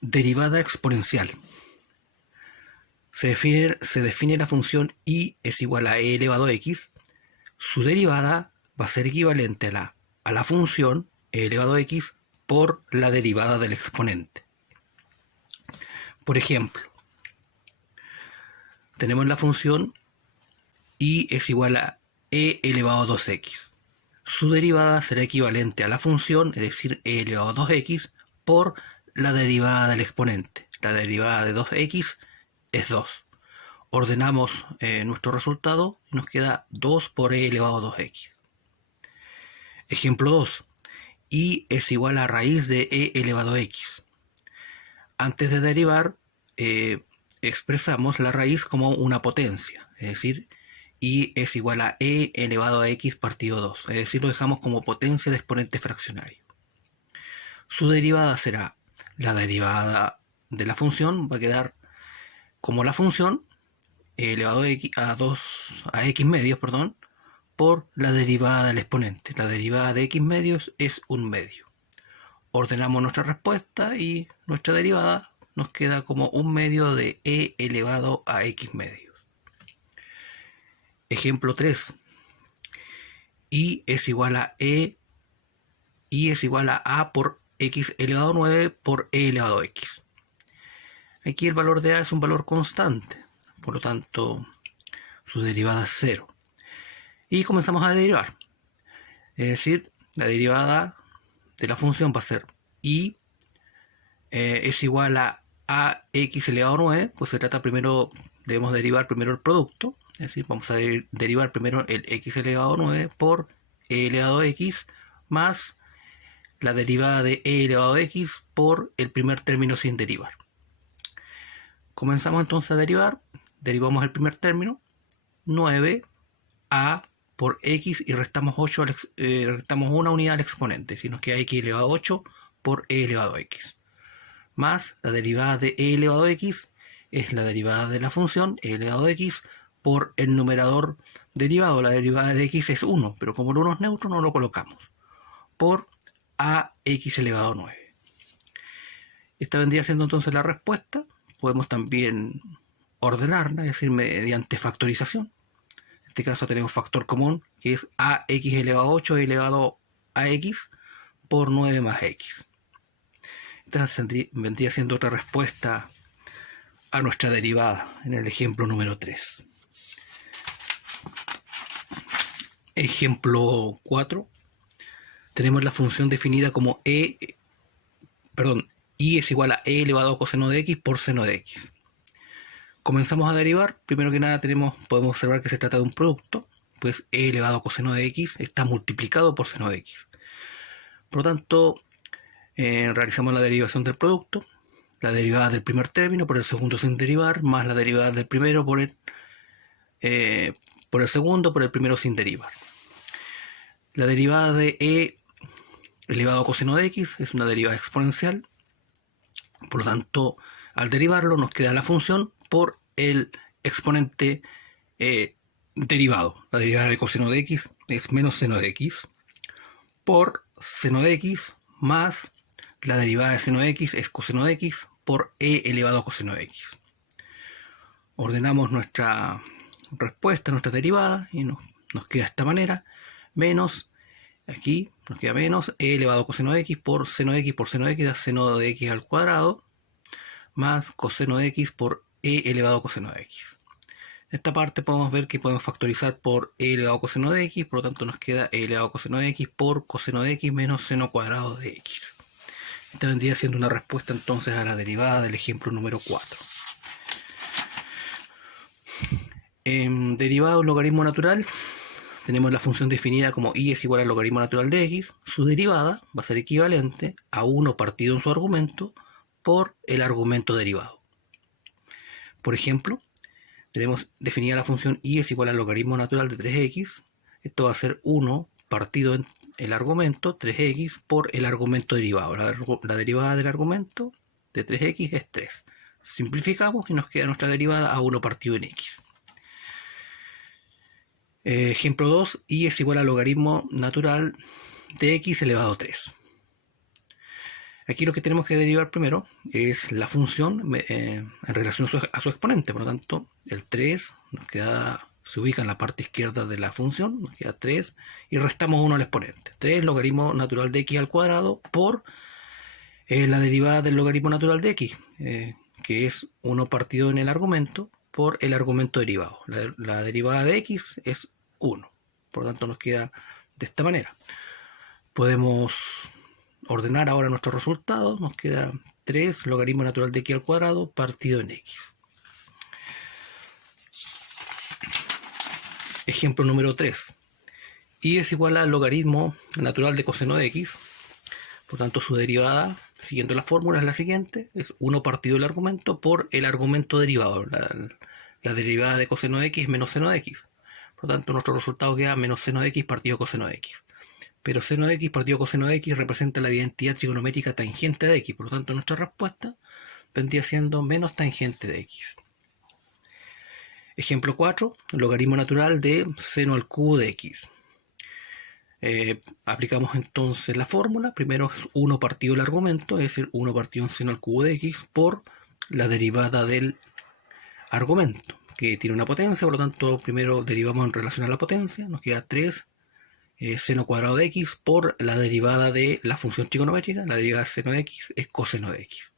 Derivada exponencial. Se define la función y es igual a e elevado a x. Su derivada va a ser equivalente a la función e elevado a x por la derivada del exponente. Por ejemplo, tenemos la función y es igual a e elevado a 2x. Su derivada será equivalente a la función, es decir, e elevado a 2x, por la derivada del exponente. La derivada de 2x es 2. Ordenamos nuestro resultado y nos queda 2 por e elevado a 2x. Ejemplo 2. Y es igual a raíz de e elevado a x. Antes de derivar, expresamos la raíz como una potencia, es decir, y es igual a e elevado a x partido 2, es decir, lo dejamos como potencia de exponente fraccionario. Su derivada será la derivada de la función, va a quedar como la función e elevado a x medios, por la derivada del exponente. La derivada de x medios es un medio. Ordenamos nuestra respuesta y nuestra derivada nos queda como un medio de e elevado a x medios. Ejemplo 3. Y es igual a a por x elevado a 9 por e elevado a x. Aquí el valor de a es un valor constante, por lo tanto su derivada es 0. Y comenzamos a derivar. Es decir, la derivada de la función va a ser y es igual a x elevado a 9, pues se trata primero, debemos derivar primero el producto, es decir, vamos a derivar primero el x elevado a 9 por e elevado a x más la derivada de e elevado a x por el primer término sin derivar. Comenzamos entonces a derivar, derivamos el primer término, 9a por x y restamos 8 restamos una unidad al exponente, si nos queda x elevado a 8 por e elevado a x, más la derivada de e elevado a x es la derivada de la función e elevado a x por el numerador derivado. La derivada de x es 1, pero como el 1 es neutro no lo colocamos, por a x elevado a 9. Esta vendría siendo entonces la respuesta. Podemos también ordenarla, es decir, mediante factorización. En este caso tenemos factor común, que es ax elevado a 8 elevado a x por 9 más x. Esta vendría siendo otra respuesta a nuestra derivada en el ejemplo número 3. Ejemplo 4. Tenemos la función definida como y es igual a e elevado a coseno de x por seno de x. Comenzamos a derivar. Primero que nada podemos observar que se trata de un producto, pues e elevado a coseno de x está multiplicado por seno de x. Por lo tanto, realizamos la derivación del producto, la derivada del primer término por el segundo sin derivar, más la derivada del primero por el segundo por el primero sin derivar. La derivada de e elevado a coseno de x es una derivada exponencial. Por lo tanto, al derivarlo nos queda la función por el exponente derivado. La derivada de coseno de x es menos seno de x por seno de x más la derivada de seno de x es coseno de x por e elevado a coseno de x. Ordenamos nuestra respuesta, nuestra derivada y nos queda de esta manera, menos, aquí nos queda menos e elevado a coseno de x por seno de x da seno de x al cuadrado más coseno de x por e elevado a coseno de x. En esta parte podemos ver que podemos factorizar por e elevado a coseno de x, por lo tanto nos queda e elevado a coseno de x por coseno de x menos seno cuadrado de x. Esta vendría siendo una respuesta entonces a la derivada del ejemplo número 4. En derivado de logaritmo natural tenemos la función definida como y es igual al logaritmo natural de x. Su derivada va a ser equivalente a 1 partido en su argumento por el argumento derivado. Por ejemplo, tenemos definida la función y es igual al logaritmo natural de 3x. Esto va a ser 1 partido en el argumento 3x por el argumento derivado. La derivada del argumento de 3x es 3. Simplificamos y nos queda nuestra derivada a 1 partido en x. Ejemplo 2, y es igual al logaritmo natural de x elevado a 3. Aquí lo que tenemos que derivar primero es la función en relación a su exponente. Por lo tanto, el 3 se ubica en la parte izquierda de la función, nos queda 3, y restamos 1 al exponente. 3 logaritmo natural de x al cuadrado por la derivada del logaritmo natural de x, que es 1 partido en el argumento por el argumento derivado. La derivada de x es 1. Por lo tanto, nos queda de esta manera. Podemos ordenar ahora nuestros resultados. Nos queda 3 logaritmo natural de x al cuadrado partido en x. Ejemplo número 3. Y es igual al logaritmo natural de coseno de x. Por tanto, su derivada, siguiendo la fórmula, es la siguiente. Es 1 partido el argumento por el argumento derivado. La derivada de coseno de x es menos seno de x. Por lo tanto, nuestro resultado queda menos seno de x partido coseno de x. Pero seno de x partido coseno de x representa la identidad trigonométrica tangente de x. Por lo tanto, nuestra respuesta vendría siendo menos tangente de x. Ejemplo 4. Logaritmo natural de seno al cubo de x. Aplicamos entonces la fórmula. Primero es 1 partido el argumento, es decir, 1 partido en seno al cubo de x por la derivada del argumento, que tiene una potencia. Por lo tanto, primero derivamos en relación a la potencia. Nos queda 3 seno cuadrado de x por la derivada de la función trigonométrica. La derivada de seno de x es coseno de x.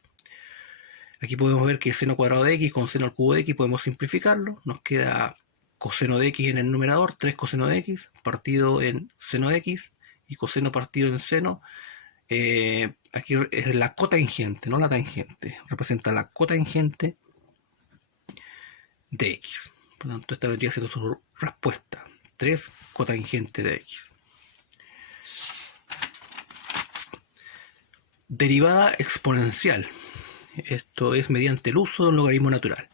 Aquí podemos ver que seno cuadrado de x con seno al cubo de x podemos simplificarlo. Nos queda coseno de x en el numerador, 3 coseno de x partido en seno de x, y coseno partido en seno. Aquí es la cotangente, no la tangente. Representa la cotangente de x. Por lo tanto, esta vendría siendo su respuesta. 3 cotangente de x. Derivada exponencial. Esto es mediante el uso de un logaritmo natural.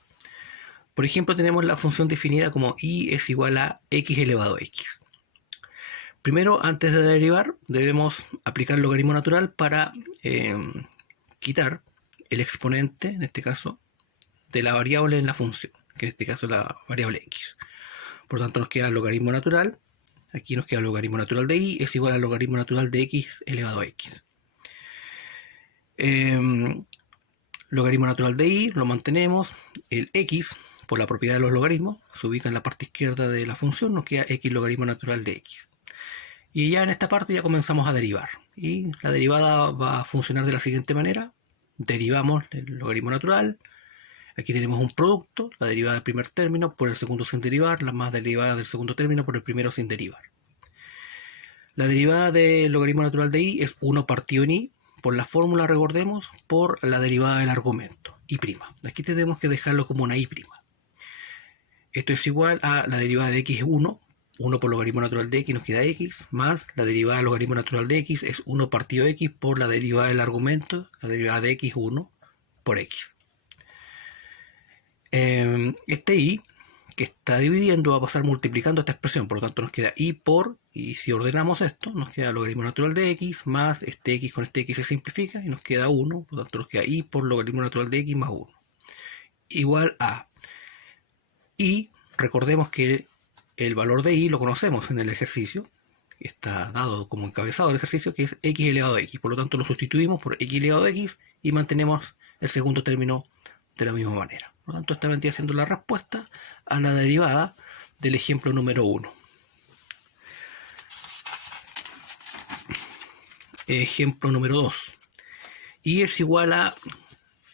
Por ejemplo, tenemos la función definida como y es igual a x elevado a x. Primero, antes de derivar, debemos aplicar el logaritmo natural para quitar el exponente, en este caso, de la variable en la función, que en este caso es la variable x. Por lo tanto, nos queda el logaritmo natural. Aquí nos queda el logaritmo natural de y es igual al logaritmo natural de x elevado a x. Logaritmo natural de y lo mantenemos. El x, por la propiedad de los logaritmos, se ubica en la parte izquierda de la función. Nos queda x logaritmo natural de x. Y ya en esta parte ya comenzamos a derivar. Y la derivada va a funcionar de la siguiente manera. Derivamos el logaritmo natural. Aquí tenemos un producto, la derivada del primer término por el segundo sin derivar, la más derivada del segundo término por el primero sin derivar. La derivada del logaritmo natural de y es 1 partido en y, por la fórmula, recordemos, por la derivada del argumento, y'. Aquí tenemos que dejarlo como una y'. Esto es igual a la derivada de x es 1 por logaritmo natural de x nos queda x, más la derivada del logaritmo natural de x es 1 partido x por la derivada del argumento, la derivada de x 1 por x. Este y que está dividiendo va a pasar multiplicando esta expresión, por lo tanto nos queda y por, y si ordenamos esto, nos queda logaritmo natural de x más este x con este x se simplifica y nos queda 1, por lo tanto nos queda y por logaritmo natural de x más 1 igual a, y recordemos que el valor de y lo conocemos en el ejercicio, está dado como encabezado el ejercicio, que es x elevado a x, por lo tanto lo sustituimos por x elevado a x y mantenemos el segundo término de la misma manera. Por lo tanto, esta vendría siendo la respuesta a la derivada del ejemplo número 1. Ejemplo número 2. Y es igual a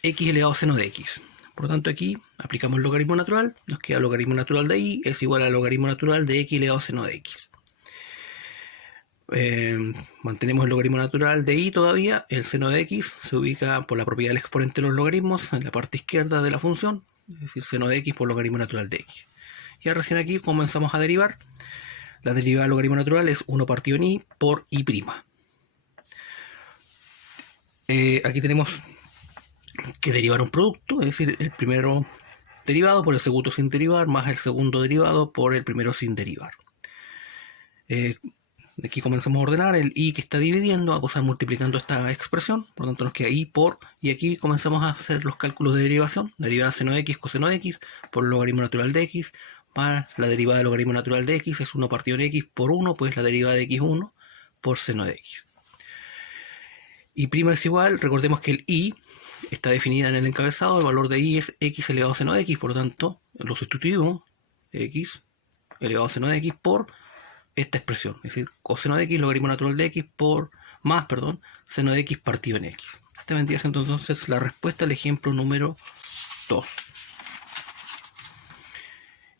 x elevado a seno de x. Por lo tanto, aquí aplicamos el logaritmo natural. Nos queda el logaritmo natural de y es igual al logaritmo natural de x elevado a seno de x. Mantenemos el logaritmo natural de y todavía. El seno de x se ubica por la propiedad del exponente de los logaritmos en la parte izquierda de la función, es decir, seno de x por logaritmo natural de x. Y recién aquí comenzamos a derivar. La derivada del logaritmo natural es 1 partido en y por y'. Aquí tenemos que derivar un producto, es decir, el primero derivado por el segundo sin derivar más el segundo derivado por el primero sin derivar. Aquí comenzamos a ordenar el y que está dividiendo, a pasar multiplicando esta expresión, por lo tanto nos queda y por, y aquí comenzamos a hacer los cálculos de derivación, derivada seno de x coseno de x por el logaritmo natural de x, más la derivada del logaritmo natural de x es 1 partido en x por 1, pues la derivada de x1 por seno de x. Y' es igual, recordemos que el y está definida en el encabezado, el valor de y es x elevado a seno de x, por lo tanto lo sustituimos, x elevado a seno de x por esta expresión, es decir, coseno de x, logaritmo natural de x por más, seno de x partido en x. Esta vendría siendo entonces la respuesta al ejemplo número 2.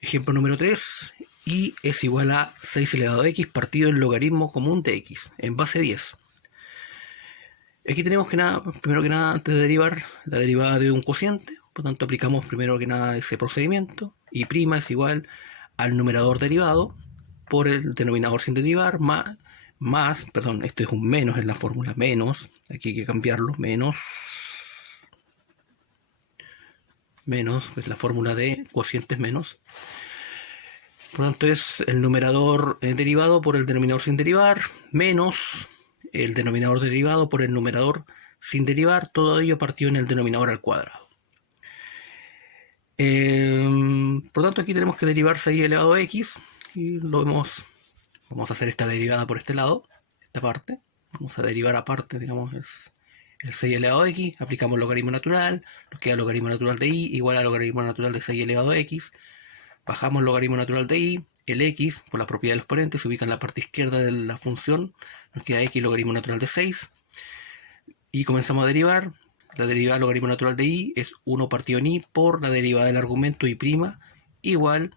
Ejemplo número 3, y es igual a 6 elevado a x partido en logaritmo común de x, en base 10. Aquí tenemos que nada, primero que nada, antes de derivar, la derivada de un cociente, por tanto aplicamos primero que nada ese procedimiento, y' es igual al numerador derivado por el denominador sin derivar, más, esto es un menos en la fórmula, menos, aquí hay que cambiarlo, menos, es la fórmula de cocientes menos. Por lo tanto es el numerador derivado por el denominador sin derivar, menos el denominador derivado por el numerador sin derivar, todo ello partido en el denominador al cuadrado. Por lo tanto aquí tenemos que derivar 6 elevado a x, y vamos a hacer esta derivada por este lado, esta parte, vamos a derivar aparte, digamos, es el 6 elevado a x, aplicamos el logaritmo natural, nos queda el logaritmo natural de y igual al logaritmo natural de 6 elevado a x, bajamos el logaritmo natural de y, el x, por la propiedad del exponente, se ubica en la parte izquierda de la función, nos queda x logaritmo natural de 6, y comenzamos a derivar. La derivada del logaritmo natural de y es 1 partido en y por la derivada del argumento y' igual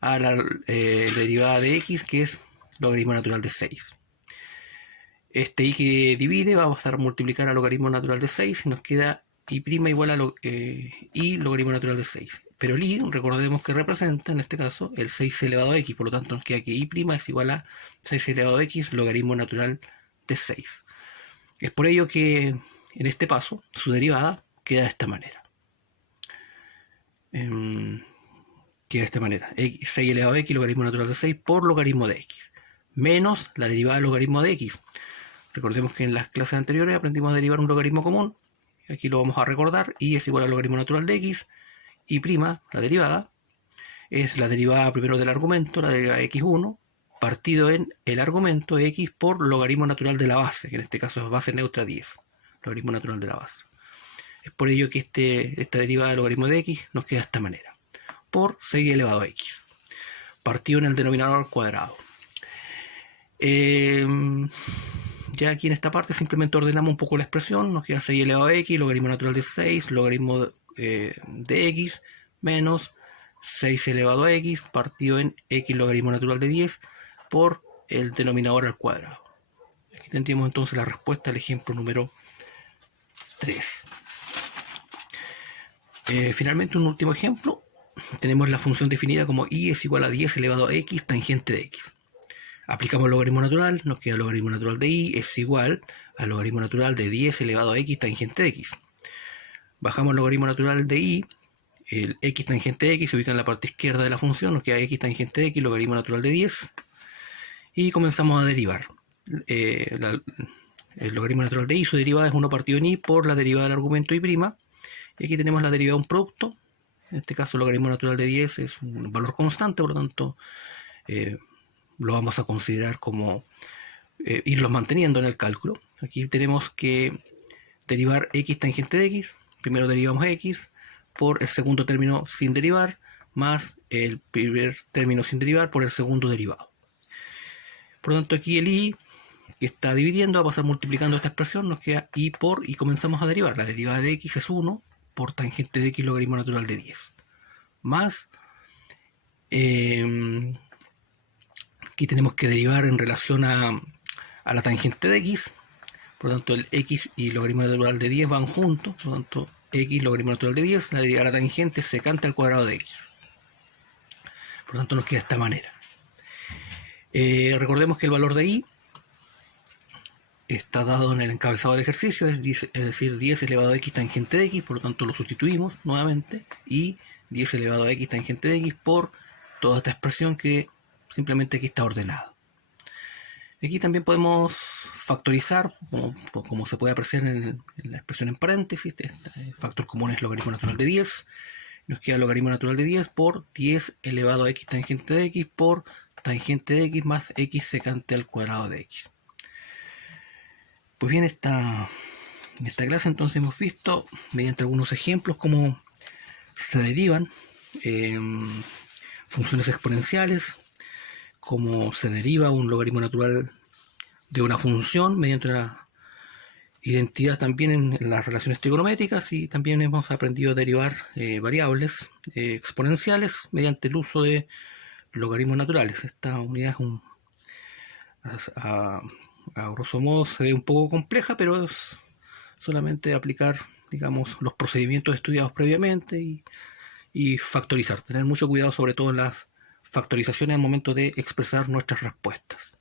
a la derivada de x, que es logaritmo natural de 6. Este y que divide va a pasar a multiplicar al logaritmo natural de 6 y nos queda y' igual a y logaritmo natural de 6. Pero el y, recordemos que representa en este caso el 6 elevado a x, por lo tanto nos queda que y' es igual a 6 elevado a x logaritmo natural de 6. Es por ello que en este paso su derivada queda de esta manera. Queda de esta manera, 6 elevado a x logaritmo natural de 6 por logaritmo de x, menos la derivada del logaritmo de x. Recordemos que en las clases anteriores aprendimos a derivar un logaritmo común, aquí lo vamos a recordar, y es igual al logaritmo natural de x, y', la derivada, es la derivada primero del argumento, la derivada de x1, partido en el argumento x por logaritmo natural de la base, que en este caso es base neutra 10, logaritmo natural de la base. Es por ello que esta derivada del logaritmo de x nos queda de esta manera, por 6 elevado a x, partido en el denominador al cuadrado. Ya aquí en esta parte simplemente ordenamos un poco la expresión, nos queda 6 elevado a x, logaritmo natural de 6, logaritmo de x, menos 6 elevado a x, partido en x logaritmo natural de 10, por el denominador al cuadrado. Aquí tendríamos entonces la respuesta al ejemplo número 3. Finalmente un último ejemplo, tenemos la función definida como y es igual a 10 elevado a x tangente de x. Aplicamos el logaritmo natural, nos queda el logaritmo natural de y es igual al logaritmo natural de 10 elevado a x tangente de x. Bajamos el logaritmo natural de y, el x tangente de x se ubica en la parte izquierda de la función, nos queda x tangente de x, logaritmo natural de 10, y comenzamos a derivar. El logaritmo natural de y, su derivada es 1 partido en y por la derivada del argumento y', y aquí tenemos la derivada de un producto, en este caso el logaritmo natural de 10 es un valor constante, por lo tanto lo vamos a considerar como irlos manteniendo en el cálculo. Aquí tenemos que derivar x tangente de x, primero derivamos x por el segundo término sin derivar, más el primer término sin derivar por el segundo derivado. Por lo tanto aquí el y que está dividiendo va a pasar multiplicando esta expresión, nos queda y por, y comenzamos a derivar. La derivada de x es 1 por tangente de x logaritmo natural de 10, más aquí tenemos que derivar en relación a la tangente de x, por lo tanto el x y logaritmo natural de 10 van juntos, por lo tanto x logaritmo natural de 10, la derivada de la tangente secante al cuadrado de x, por lo tanto nos queda de esta manera. Recordemos que el valor de y está dado en el encabezado del ejercicio, es decir, 10 elevado a x tangente de x, por lo tanto lo sustituimos nuevamente, y 10 elevado a x tangente de x por toda esta expresión que simplemente aquí está ordenada. Aquí también podemos factorizar, como se puede apreciar en la expresión en paréntesis, el factor común es logaritmo natural de 10, nos queda logaritmo natural de 10 por 10 elevado a x tangente de x por tangente de x más x secante al cuadrado de x. Pues bien, en esta clase entonces hemos visto, mediante algunos ejemplos, cómo se derivan funciones exponenciales, cómo se deriva un logaritmo natural de una función mediante una identidad también en las relaciones trigonométricas, y también hemos aprendido a derivar variables exponenciales mediante el uso de logaritmos naturales. Esta unidad es a grosso modo se ve un poco compleja, pero es solamente aplicar, digamos, los procedimientos estudiados previamente y factorizar. Tener mucho cuidado sobre todo en las factorizaciones al momento de expresar nuestras respuestas.